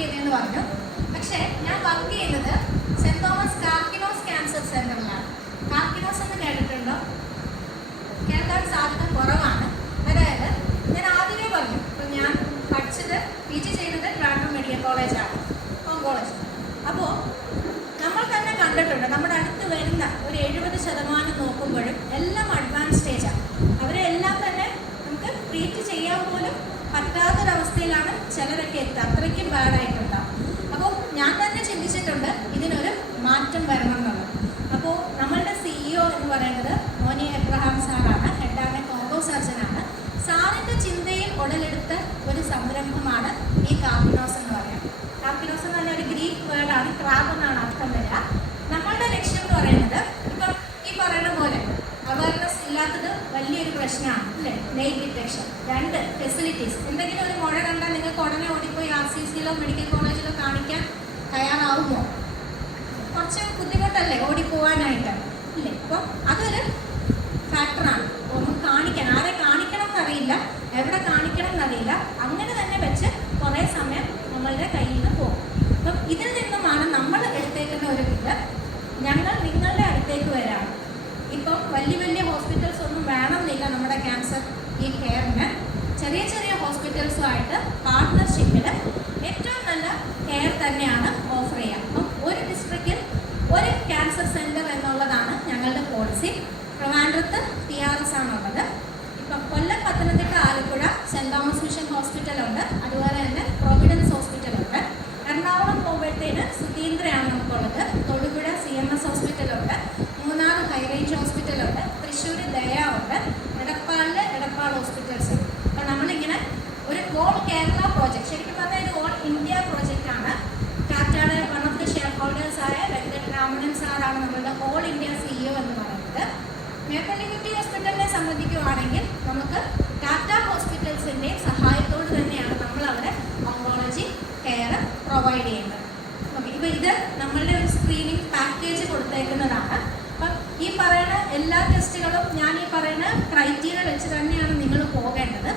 ചെയ്തതെന്ന് പറഞ്ഞു. പക്ഷേ ഞാൻ വർക്ക് ചെയ്യുന്നത് സെന്റ് തോമസ് കാർക്കിനോസ് ക്യാൻസർ സെന്ററിലാണ്. കാർക്കിനോസ് എന്ന് കേട്ടിട്ടുണ്ടോ? കേൾക്കാൻ സാധ്യത കുറവാണ്. അതായത് ഞാൻ ആദ്യമേ പറഞ്ഞു, ഇപ്പം ഞാൻ പഠിച്ചത് PG ചെയ്തത് ട്രാൻഡ്രം മെഡിക്കൽ കോളേജാണ്, ഓങ്കോളജി. അപ്പോൾ നമ്മൾ തന്നെ കണ്ടിട്ടുണ്ട്, നമ്മുടെ അടുത്ത് വരുന്ന ഒരു 70% നോക്കുമ്പോഴും എല്ലാം അഡ്വാൻസ് സ്റ്റേജാണ്. അവരെ എല്ലാം തന്നെ നമുക്ക് ട്രീറ്റ് ചെയ്യാൻ പോലും പറ്റാത്തൊരവസ്ഥയിലാണ് ചിലരൊക്കെ എത്തുക. അത്രയ്ക്കും ബാഡായിട്ടുണ്ടാവും. അപ്പോൾ ഞാൻ തന്നെ ചിന്തിച്ചിട്ടുണ്ട് ഇതിനൊരു മാറ്റം വരണം എന്നുള്ളത്. അപ്പോൾ നമ്മളുടെ CEO എന്ന് പറയുന്നത് മോനി എബ്രഹാം സാറാണ്, ഹെഡ് ആൻഡ് കോംബോ സർജനാണ്. സാറിൻ്റെ ചിന്തയിൽ ഉടലെടുത്ത ഒരു സംരംഭമാണ് ഈ കാർക്കിനോസ് എന്ന് പറയുന്നത്. കാർക്കിനോസ് എന്ന് പറഞ്ഞ ഒരു ഗ്രീക്ക് വേർഡാണ്, ക്രാബ് എന്നാണ് അർത്ഥം വരിക. നമ്മളുടെ ലക്ഷ്യം എന്ന് പറയുന്നത് ഇപ്പം ഈ പറയുന്ന പോലെ അവയർനെസ് ഇല്ലാത്തത് വലിയൊരു പ്രശ്നമാണ് അല്ലേ? Late detection. 2 ഫെസിലിറ്റീസ്. എന്തെങ്കിലും ഒരു മുഴ കണ്ടാൽ നിങ്ങൾക്ക് ഉടനെ ഓടിപ്പോയി RCCയിലോ മെഡിക്കൽ കോളേജിലോ കാണിക്കാൻ തയ്യാറാവുമോ? കുറച്ച് ബുദ്ധിമുട്ടല്ലേ ഓടിപ്പോവാനായിട്ട്, ഇല്ലേ? അപ്പം അതൊരു ഫാക്ടറാണ്. ഒന്ന് കാണിക്കാൻ, ആരെ കാണിക്കണം എന്നറിയില്ല, എവിടെ കാണിക്കണം എന്നറിയില്ല, അങ്ങനെ തന്നെ വെച്ച് കുറേ സമയം നമ്മളുടെ കയ്യിൽ നിന്ന് പോകും. അപ്പം ഇതിൽ നിന്നുമാണ് നമ്മൾ എടുത്തേക്കുന്ന ഒരു ഇത് ഞങ്ങൾ നിങ്ങളുടെ അടുത്തേക്ക് വരാണ്. ഇപ്പം വലിയ വലിയ ഹോസ്പിറ്റൽസ് ഒന്നും വേണമെന്നില്ല നമ്മുടെ ക്യാൻസർ ഈ കെയറിന്. ചെറിയ ചെറിയ ഹോസ്പിറ്റൽസുമായിട്ട് പാർട്ട്ണർഷിപ്പിൽ ഏറ്റവും നല്ല കെയർ തന്നെയാണ് ഓഫർ ചെയ്യുക. അപ്പം ഒരു ഡിസ്ട്രിക്റ്റിൽ ഒരു ക്യാൻസർ സെൻറ്റർ എന്നുള്ളതാണ് ഞങ്ങളുടെ പോളിസി. ട്രിവാൻഡ്രത്ത് PRS ആണുള്ളത്. ഇപ്പം Kollam, Pathanamthitta, Alappuzha Saint Thomas mission ഹോസ്പിറ്റലുണ്ട്. അതുപോലെ തന്നെ പ്രൊവിഡൻസ് ഹോസ്പിറ്റലുണ്ട്. എറണാകുളം പോകുമ്പോഴത്തേന് സുധീന്ദ്രയാണ് നമുക്കുള്ളത്. തൊടുപുഴ CMS ഹോസ്പിറ്റലുണ്ട്. മൂന്നാർ ഹൈറേഞ്ച് ഹോസ്പിറ്റലുണ്ട്. തൃശ്ശൂർ ദയ ഉണ്ട്. എടപ്പാളിൽ എടപ്പാൾ ഹോസ്പിറ്റൽസ് ഉണ്ട്. അപ്പം നമ്മളിങ്ങനെ ഒരു ഓൾ കേരള പ്രോജക്റ്റ്, ശരിക്കും പറഞ്ഞാൽ ഇത് ഓൾ ഇന്ത്യ പ്രോജക്റ്റാണ്. ടാറ്റയുടെ വൺ ഓഫ് ദി ഷെയർ ഹോൾഡേഴ്സായ വെങ്കട്ടരാമൻ സാറാണ് നമ്മളുടെ ഓൾ ഇന്ത്യ CEO എന്ന് പറയുന്നത്. മേപ്പള്ളിക്കുട്ടി ഹോസ്പിറ്റലിനെ സംബന്ധിക്കുകയാണെങ്കിൽ നമുക്ക് ടാറ്റ ഹോസ്പിറ്റൽസിൻ്റെയും സഹായത്തോട് തന്നെയാണ് നമ്മൾ അവിടെ ഓങ്കോളജി കെയർ പ്രൊവൈഡ് ചെയ്യുന്നത്. ഓക്കെ, ഇപ്പോൾ ഇത് നമ്മളുടെ ഒരു സ്ക്രീനിങ് പാക്കേജ് കൊടുത്തേക്കുന്നതാണ്. അപ്പം ഈ പറയുന്ന എല്ലാ ടെസ്റ്റുകളും ഞാൻ ഈ പറയുന്ന ക്രൈറ്റീരിയ വെച്ച് തന്നെയാണ് നിങ്ങൾ പോകേണ്ടത്.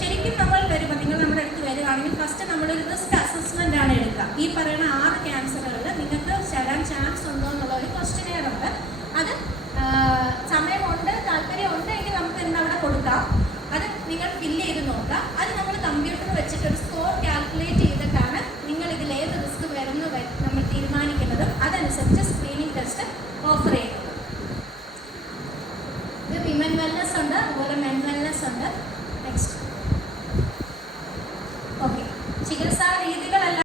ശരിക്കും നമ്മൾ വരുമ്പോൾ, നിങ്ങൾ നമ്മുടെ അടുത്ത് വരികയാണെങ്കിൽ ഫസ്റ്റ് നമ്മളൊരു റിസ്ക് അസസ്മെൻ്റ് ആണ് എടുക്കുക. ഈ പറയുന്ന 6 ക്യാൻസറുകളിൽ നിങ്ങൾക്ക് വരാൻ ചാൻസ് ഉണ്ടോ എന്നുള്ള ഒരു ക്വസ്റ്റ്യനെയർ ഉണ്ട്. അത് സമയമുണ്ട്, താല്പര്യമുണ്ട് എങ്കിൽ നമുക്ക് ഇന്ന് അവിടെ കൊടുക്കാം. അത് നിങ്ങൾ ഫില്ല് ചെയ്ത് നോക്കുക. അത് നമ്മൾ കമ്പ്യൂട്ടർ വെച്ചിട്ട് ഒരു സ്കോർ കാൽക്കുലേറ്റ് ചെയ്തിട്ടാണ് നിങ്ങൾ ഇതിൽ ഏത് റിസ്ക് വരുന്നു നമ്മൾ തീരുമാനിക്കുന്നതും അതനുസരിച്ച് സ്ക്രീനിങ് ടെസ്റ്റ് ഓഫർ ചെയ്യുന്നത്. ഇത് വിമൻ വെൽനസ് ഉണ്ട്, അതുപോലെ മെൻ വെൽനസ് ഉണ്ട്. നെക്സ്റ്റ്, ഓക്കെ, ചികിത്സാ